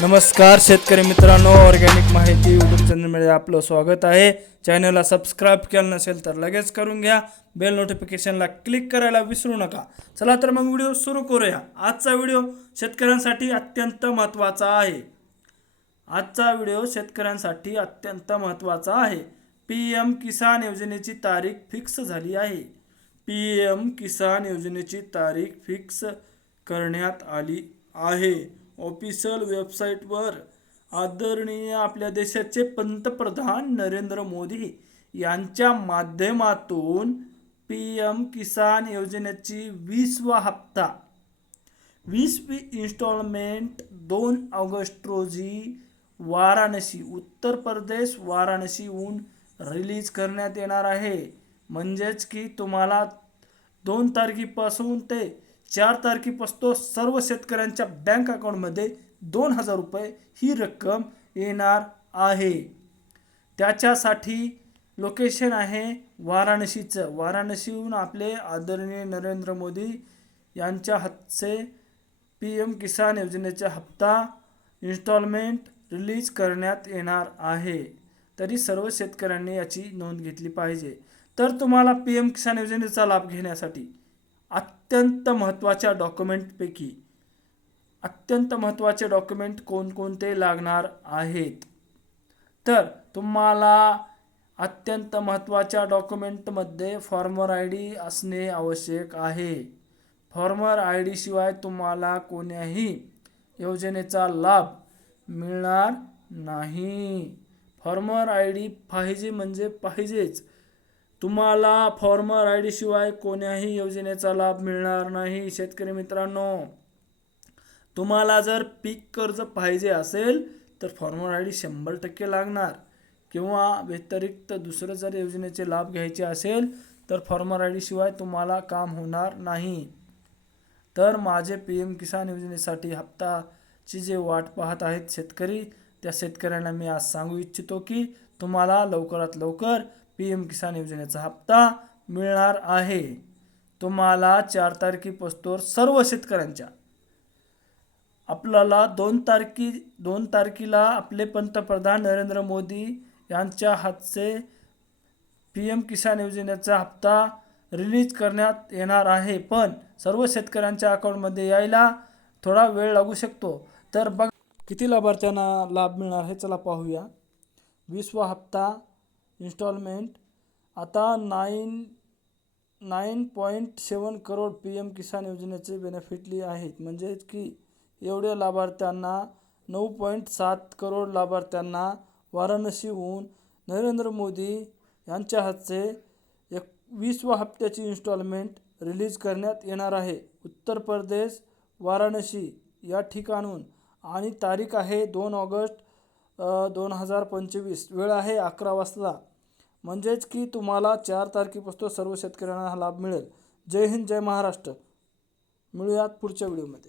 नमस्कार शेतकरी मित्रांनो ऑर्गॅनिक माहिती यूट्यूब चॅनलमध्ये आपलं स्वागत आहे. चॅनलला सबस्क्राईब केलं नसेल तर लगेच करून घ्या. बेल नोटिफिकेशनला क्लिक करायला विसरू नका. चला तर मग व्हिडिओ सुरू करूया. आजचा व्हिडिओ शेतकऱ्यांसाठी अत्यंत महत्त्वाचा आहे. आजचा व्हिडिओ शेतकऱ्यांसाठी अत्यंत महत्त्वाचा आहे. पी एम किसान योजनेची तारीख फिक्स झाली आहे. पी एम किसान योजनेची तारीख फिक्स करण्यात आली आहे. ऑफिशियल वेबसाईटवर आदरणीय आपल्या देशाचे पंतप्रधान नरेंद्र मोदी यांच्या माध्यमातून पी एम किसान योजनेची वीसवा हप्ता. वीसवी इन्स्टॉलमेंट दोन ऑगस्ट रोजी वाराणसी उत्तर प्रदेश वाराणसीहून रिलीज करण्यात येणार आहे. म्हणजेच की तुम्हाला दोन तारखेपासून ते चार तारखेपासून सर्व शेतकऱ्यांच्या बँक अकाउंटमध्ये दोन हजार रुपये ही रक्कम येणार आहे. त्याच्यासाठी लोकेशन आहे वाराणसीचं. वाराणसीहून आपले आदरणीय नरेंद्र मोदी यांच्या हातचे पी एम किसान योजनेचा हप्ता इन्स्टॉलमेंट रिलीज करण्यात येणार आहे. तरी सर्व शेतकऱ्यांनी याची नोंद घेतली पाहिजे. तर तुम्हाला पी एम किसान योजनेचा लाभ घेण्यासाठी अत्यंत महत्त्वाच्या डॉक्युमेंटपैकी अत्यंत महत्त्वाचे डॉक्युमेंट कोणकोणते लागणार आहेत? तर तुम्हाला अत्यंत महत्त्वाच्या डॉक्युमेंटमध्ये फॉर्मर आय डी असणे आवश्यक आहे. फॉर्मर आय डीशिवाय तुम्हाला कोण्याही योजनेचा लाभ मिळणार नाही. फॉर्मर आय डी पाहिजे म्हणजे पाहिजेच. तुम्हाला फॉर्मर आय डीशिवाय कोण्याही योजनेचा लाभ मिळणार नाही शेतकरी मित्रांनो. तुम्हाला जर पीक कर्ज पाहिजे असेल तर फॉर्मर आय डी शंभर टक्के लागणार. किंवा व्यतिरिक्त दुसरं जर योजनेचे लाभ घ्यायचे असेल तर फॉर्मर आय डीशिवाय तुम्हाला काम होणार नाही. तर माझे पी एम किसान योजनेसाठी हप्ताची जे वाट पाहत आहेत शेतकरी त्या शेतकऱ्यांना मी आज सांगू इच्छितो की तुम्हाला लवकरात लवकर पी एम किसान योजनेचा हप्ता मिळणार आहे. तुम्हाला चार तारखेपासून सर्व शेतकऱ्यांच्या. आपल्याला दोन तारखी दोन तारखेला आपले पंतप्रधान नरेंद्र मोदी यांच्या हातचे पी एम किसान योजनेचा हप्ता रिलीज करण्यात येणार आहे. पण सर्व शेतकऱ्यांच्या अकाउंटमध्ये यायला थोडा वेळ लागू शकतो. तर बघ किती लाभार्थ्यांना लाभ मिळणार हे चला पाहूया. वीसवा हप्ता इन्स्टॉलमेंट. आता nine nine point seven crore P M Kisan योजनेचे बेनिफिटली आहेत. म्हणजेच की एवढ्या लाभार्थ्यांना नऊ पॉईंट सात करोड लाभार्थ्यांना वाराणसीहून नरेंद्र मोदी यांच्या हस्ते एक वीसवा हप्त्याची इन्स्टॉलमेंट रिलीज करण्यात येणार आहे. उत्तर प्रदेश वाराणसी या ठिकाणून. आणि तारीख आहे दोन ऑगस्ट दोन हजार पंचवीस. वेळ आहे अकरा वाजता. म्हणजेच की तुम्हाला चार तारखेपासून सर्व शेतकऱ्यांना हा लाभ मिळेल. जय हिंद जय महाराष्ट्र. मिळूयात पुढच्या व्हिडिओमध्ये.